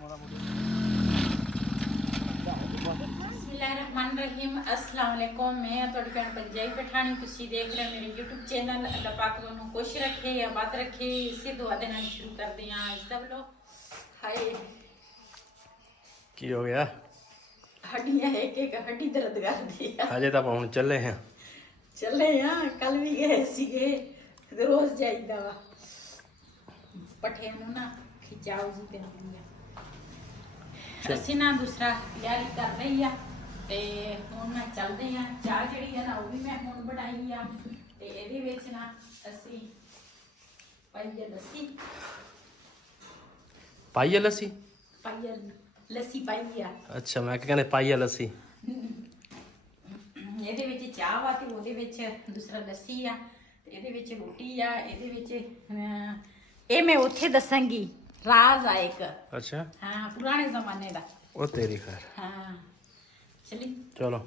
बिस्मिल्लाहिर्रहमानिर्रहीम अस्सलाम वालेकुम। मैं ਤੁਹਾਡੀ ਭੈਣ पंजाबी पठानी ਤੁਸੀਂ ਦੇਖ ਰਹੇ ਮੇਰੇ YouTube ਚੈਨਲ। ਅੱਲਾਹ ਪਾਕ ਤੁਹਾਨੂੰ ਖੁਸ਼ ਰੱਖੇ ਆਬਾਦ ਰੱਖੇ। ਇਸੇ ਦੁਆ ਦੇ ਨਾਲ ਸ਼ੁਰੂ ਕਰਦੇ ਹਾਂ ਅੱਜ ਦਾ ਵਲੌਗ। ਹਾਏ ਕੀ ਹੋ ਗਿਆ? ਹੱਡੀਆਂ ਇੱਕ ਇੱਕ ਹੱਡੀ ਦਰਦ ਕਰਦੀ ਆ। ਹਜੇ ਤਾਂ ਹੁਣ ਚੱਲੇ ਹਾਂ। ਚੱਲੇ ਆ, ਕੱਲ ਵੀ ਗਏ ਸੀਗੇ ਤੇ ਰੋਜ਼ ਜਾਈਦਾ ਵਾ। ਪੱਠਿਆਂ ਨੂੰ ਨਾ ਖਿਚਾਓ ਜੀ ਪੈਂਦੀ ਆ। ਅਸੀਂ ਨਾ ਦੂਸਰਾ ਤਿਆਰੀ ਕਰ ਰਹੀ ਆ ਤੇ ਹੁਣ ਮੈਂ ਚੱਲਦੇ ਆ। ਚਾਹ ਜਿਹੜੀ ਆ ਨਾ ਉਹ ਵੀ ਮੈਂ ਹੁਣ ਬਣਾਈ ਆ ਤੇ ਇਹਦੇ ਵਿੱਚ ਨਾ ਅਸੀਂ ਪਾਈਆ ਲੱਸੀ ਪਾਈ ਆ। ਅੱਛਾ, ਮੈਂ ਕਹਿੰਦੇ ਪਾਈ ਆ ਲੱਸੀ। ਇਹਦੇ ਵਿੱਚ ਚਾਹ ਵਾ ਤੇ ਉਹਦੇ ਵਿੱਚ ਦੂਸਰਾ ਲੱਸੀ ਆ ਤੇ ਇਹਦੇ ਵਿੱਚ ਰੋਟੀ ਆ। ਇਹਦੇ ਵਿੱਚ ਇਹ ਮੈਂ ਉੱਥੇ ਦੱਸਾਂਗੀ, ਰਾਜ਼ ਆ ਇੱਕ। ਅੱਛਾ, ਹਾਂ, ਪੁਰਾਣੇ ਜ਼ਮਾਨੇ ਦਾ। ਉਹ ਤੇਰੀ ਖੈਰ। ਹਾਂ, ਚਲੀ ਚਲੋ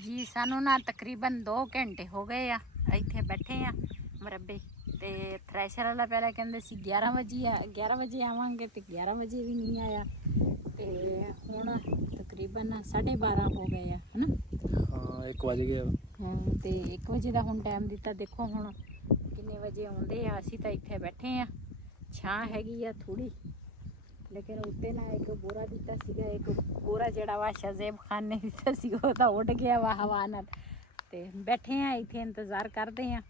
ਜੀ। ਸਾਨੂੰ ਨਾ ਤਕਰੀਬਨ 2 ਘੰਟੇ ਹੋ ਗਏ ਆ ਇੱਥੇ ਬੈਠੇ ਆ ਮਰੱਬੇ ਤੇ। ਥ੍ਰੈਸ਼ਰ ਵਾਲਾ ਪਹਿਲਾਂ ਕਹਿੰਦੇ ਸੀ 11 ਵਜੇ ਆਵਾਂਗੇ ਤੇ 11 ਵਜੇ ਵੀ ਨਹੀਂ ਆਇਆ ਤੇ ਹੁਣ ਤਕਰੀਬਨ 12:30 ਹੋ ਗਏ ਆ, ਹਨਾ? ਹਾਂ, 1 ਵਜ ਗਿਆ। ਹਾਂ, ਤੇ 1 ਵਜੇ ਦਾ ਹੁਣ ਟਾਈਮ ਦਿੱਤਾ। ਦੇਖੋ ਹੁਣ ਕਿੰਨੇ ਵਜੇ ਆਉਂਦੇ ਆ। ਅਸੀਂ ਤਾਂ ਇੱਥੇ ਬੈਠੇ ਆ, ਛਾਂ ਹੈਗੀ ਆ ਥੋੜੀ, ਲੇਕਿਨ ਉੱਤੇ ਨਾ ਇੱਕ ਬੋਰਾ ਦਿੱਤਾ ਸੀਗਾ। ਇੱਕ ਬੋਰਾ ਜਿਹੜਾ ਵਾ ਸ਼ਜ਼ੇਬ ਖਾਨ ਨੇ ਦਿੱਤਾ ਸੀ, ਉਹ ਤਾਂ ਉੱਡ ਗਿਆ ਵਾ ਹਵਾ ਨਾਲ। ਤੇ ਬੈਠੇ ਆ ਇੱਥੇ, ਇੰਤਜ਼ਾਰ ਕਰਦੇ ਆ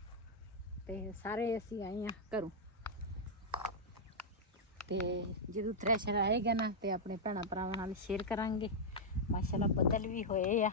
ਤੇ ਸਾਰੇ ਅਸੀਂ ਆਏ ਆ ਘਰੋਂ। ਤੇ ਜਦੋਂ ਥ੍ਰੈਸ਼ਰ ਆਏਗਾ ਨਾ ਤੇ ਆਪਣੇ ਭੈਣਾਂ ਭਰਾਵਾਂ ਨਾਲ ਸ਼ੇਅਰ ਕਰਾਂਗੇ। ਮਾਸ਼ਾਅੱਲਾ ਬੱਦਲ ਵੀ ਹੋਏ ਆ।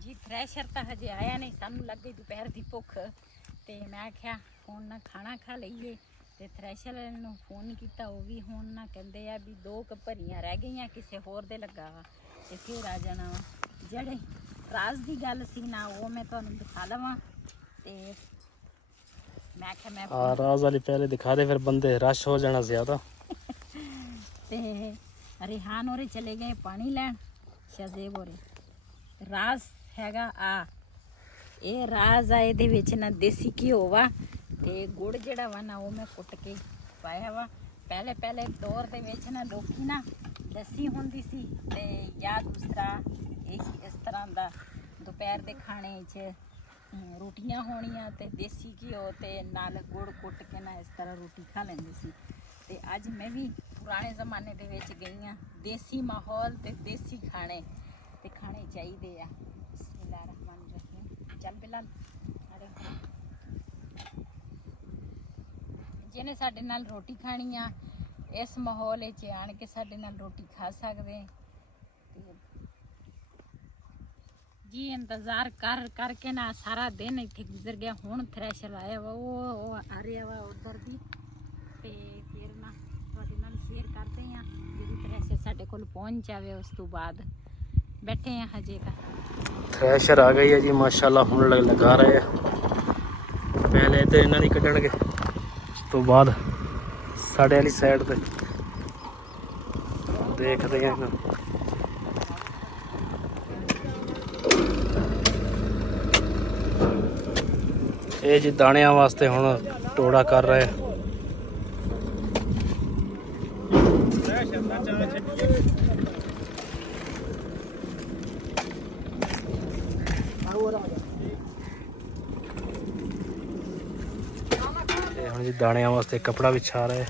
ਜੀ ਥ੍ਰੈਸ਼ਰ ਤਾਂ ਹਜੇ ਆਇਆ ਨਹੀਂ, ਸਾਨੂੰ ਲੱਗ ਗਈ ਦੁਪਹਿਰ ਦੀ ਭੁੱਖ ਤੇ ਮੈਂ ਆਖਿਆ ਹੁਣ ਨਾ ਖਾਣਾ ਖਾ ਲਈਏ ਤੇ ਥ੍ਰੈਸ਼ਰ ਨੂੰ ਫੋਨ ਨਹੀਂ ਕੀਤਾ। ਉਹ ਵੀ ਹੁਣ ਨਾ ਕਹਿੰਦੇ ਆ ਵੀ 2 ਭਰੀਆਂ ਰਹਿ ਗਈਆਂ, ਕਿਸੇ ਹੋਰ ਦੇ ਲੱਗਾ ਵਾ ਤੇ ਫਿਰ ਆ ਜਾਣਾ ਵਾ। ਜਿਹੜੇ ਰਾਜ਼ ਦੀ ਗੱਲ ਸੀ ਨਾ ਉਹ ਮੈਂ ਤੁਹਾਨੂੰ ਦਿਖਾ ਲਵਾਂ ਤੇ ਮੈਂ ਆਖਿਆ ਮੈਂ ਰਾਜ਼ ਵਾਲੀ ਪਹਿਲੇ ਦਿਖਾ ਦੇ, ਫਿਰ ਬੰਦੇ ਰਸ਼ ਹੋ ਜਾਣਾ ਜ਼ਿਆਦਾ। ਤੇ ਰਿਹਾਨ ਹੋਰੇ ਚਲੇ ਗਏ ਪਾਣੀ ਲੈਣ, ਸ਼ਜ਼ੇਬ ਹੋਰੇ। ਰਾਜ਼ ਹੈਗਾ ਆ, ਇਹ ਰਾਜ਼ ਆ। ਇਹਦੇ ਵਿੱਚ ਨਾ ਦੇਸੀ ਘਿਓ ਵਾ ਤੇ ਗੁੜ ਜਿਹੜਾ ਵਾ ਨਾ ਉਹ ਮੈਂ ਕੁੱਟ ਕੇ ਪਾਇਆ ਵਾ। ਪਹਿਲੇ ਦੌਰ ਦੇ ਵਿੱਚ ਨਾ ਲੋਕੀ ਨਾ ਲੱਸੀ ਹੁੰਦੀ ਸੀ ਤੇ ਜਾਂ ਦੂਸਰਾ ਇਸ ਤਰ੍ਹਾਂ ਦਾ ਦੁਪਹਿਰ ਦੇ ਖਾਣੇ 'ਚ ਰੋਟੀਆਂ ਹੋਣੀਆਂ ਤੇ ਦੇਸੀ ਘਿਓ ਤੇ ਨਾਲ ਗੁੜ ਕੁੱਟ ਕੇ ਨਾ ਇਸ ਤਰ੍ਹਾਂ ਰੋਟੀ ਖਾ ਲੈਂਦੇ ਸੀ। ਤੇ ਅੱਜ ਮੈਂ ਵੀ ਪੁਰਾਣੇ ਜ਼ਮਾਨੇ ਦੇ ਵਿੱਚ ਗਈ ਹਾਂ। ਦੇਸੀ ਮਾਹੌਲ ਤੇ ਦੇਸੀ ਖਾਣੇ ਤੇ ਖਾਣੇ ਚਾਹੀਦੇ ਆ। ਬਿਸਮਿल्लाहिर्रहमानिर्रहीम। ਚੱਲ ਬਿਲਾਲ, ਜਿਹਨੇ ਸਾਡੇ ਨਾਲ ਰੋਟੀ ਖਾਣੀ ਆ ਇਸ ਮਾਹੌਲ ਵਿੱਚ ਆਣ ਕੇ ਸਾਡੇ ਨਾਲ ਰੋਟੀ ਖਾ ਸਕਦੇ ਜੀ। ਇੰਤਜ਼ਾਰ ਕਰਕੇ ਨਾ ਸਾਰਾ ਦਿਨ ਇੱਥੇ ਗੁਜ਼ਰ ਗਿਆ। ਹੁਣ ਥ੍ਰੈਸ਼ਰ ਆਇਆ ਵਾ, ਉਹ ਆ ਰਿਹਾ ਵਾ ਉਧਰ ਦੀ ਤੇ ਫਿਰ ਨਾ ਤੁਹਾਡੇ ਨਾਲ ਸ਼ੇਅਰ ਕਰਦੇ ਆ ਜਦੋਂ ਥ੍ਰੈਸ਼ਰ ਸਾਡੇ ਕੋਲ ਪਹੁੰਚ ਜਾਵੇ। ਉਸ ਤੋਂ ਬਾਅਦ ਬੈਠੇ ਆ ਹਜੇ ਤਾਂ। ਥ੍ਰੈਸ਼ਰ ਆ ਗਈ ਹੈ ਜੀ ਮਾਸ਼ਾਅੱਲਾ। ਹੁਣ ਲਗਾ ਰਹੇ ਆ। ਪਹਿਲੇ ਤੇ ਇਹਨਾਂ ਦੀ ਕੱਢਣਗੇ, ਉਸ ਤੋਂ ਬਾਅਦ ਸਾਡੇ ਵਾਲੀ ਸਾਈਡ ਤੇ ਦੇਖਦੇ ਆ। ਇਹ ਜੀ ਦਾਣਿਆਂ ਵਾਸਤੇ ਹੁਣ ਟੋੜਾ ਕਰ ਰਹੇ ਆ। ਇਹ ਹੁਣ ਜੀ ਦਾਣਿਆਂ ਵਾਸਤੇ ਕੱਪੜਾ ਵਿਛਾ ਰਹੇ ਆ।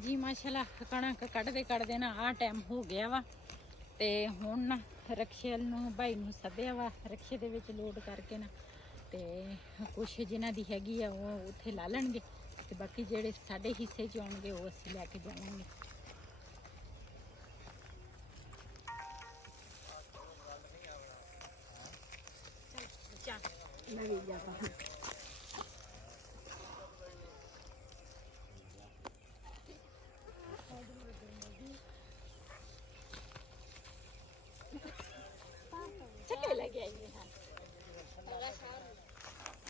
ਜੀ ਮਾਸ਼ਾਅੱਲਾ ਕਣਕ ਕੱਢਦੇ ਨਾ ਆਹ ਟਾਈਮ ਹੋ ਗਿਆ ਵਾ ਤੇ ਹੁਣ ਨਾ ਰਕਸ਼ੇ ਨੂੰ ਭਾਈ ਨੂੰ ਸੱਦਿਆ ਵਾ ਰਕਸ਼ੇ ਦੇ ਵਿੱਚ ਲੋਡ ਕਰਕੇ ਨਾ ਤੇ ਕੁਛ ਜਿਨ੍ਹਾਂ ਦੀ ਹੈਗੀ ਆ ਉਹ ਉੱਥੇ ਲਾ ਲੈਣਗੇ ਤੇ ਬਾਕੀ ਜਿਹੜੇ ਸਾਡੇ ਹਿੱਸੇ 'ਚ ਆਉਣਗੇ ਉਹ ਅਸੀਂ ਲੈ ਕੇ ਜਾਵਾਂਗੇ। ਮੈਂ ਵੀ ਜਾਵਾਂ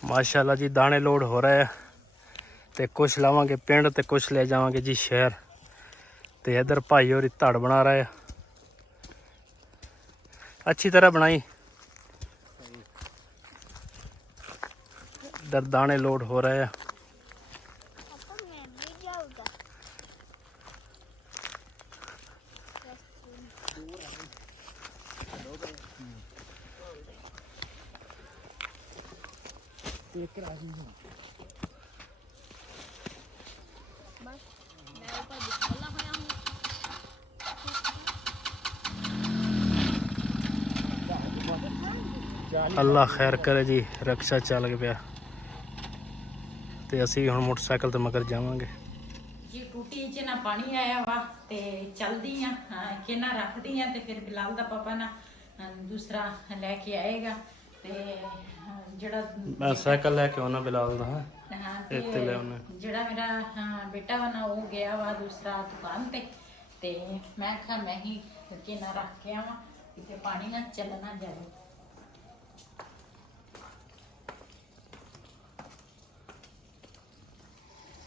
माशाल्लाह जी दाने लोड हो रहे हैं ते कुछ लावांगे पिंड ते कुछ ले जावांगे जी शहर। ते इधर भाई और धड़ बना रहे हैं, अच्छी तरह बनाई। इधर दाने लोड हो रहे हैं। अल्लाह खैर करे जी, रक्षा चल गया ते असी हुण मोटरसाइकिल ते मगर जावांगे जी। टूटी च ना पानी आया वा ते चलदी आ कि ना रखदी आ ते फिर बिलाल दा पापा ना दूसरा लेके आएगा ते जेड़ा मैं साइकिल लेके आना बिलाल दा। हाँ इत्ते ले आना जेड़ा मेरा बेटा वा ना वो गया वा दूसरा दुकान ते मैं कहा मैं ही कि ना रख के आवा कि पानी ना चलना जाए।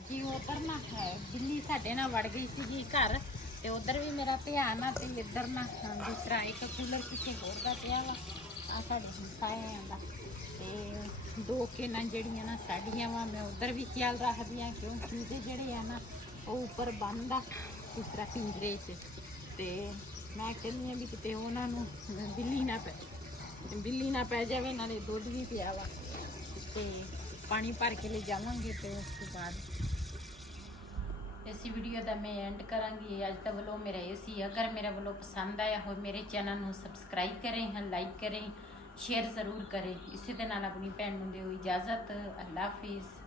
जी उधर ना बिल्ली साडे ना वड़ गई सी घर ते उधर भी मेरा ध्यान आ ते इधर ना दूसरा एक कूलर पिछे होर दा पिया वा आ साडे हिस्सायां दा ते दो केना जड़ियां ना साड़ियां वा मैं उधर भी ख्याल रखदी आ क्योंकि उहदे जेड़े आ ना वो ऊपर बंद आ इस तरह पिंजरे च ते मैं कहनी भी किते उन्हां नूं बिल्ली ना पै जावे नाले दुध भी पिया वा ते पानी भर के ले जावांगे ते उस तो बाद इस वीडियो का मैं एंड करांगी। अज तक वालों मेरा ये सी, अगर मेरे वालों पसंद आया हो मेरे चैनल को सबसक्राइब करें, लाइक करें, शेयर ज़रूर करें। इसी के नाल अपनी भैन नूं दिओ इजाज़त। अल्लाह हाफिज़।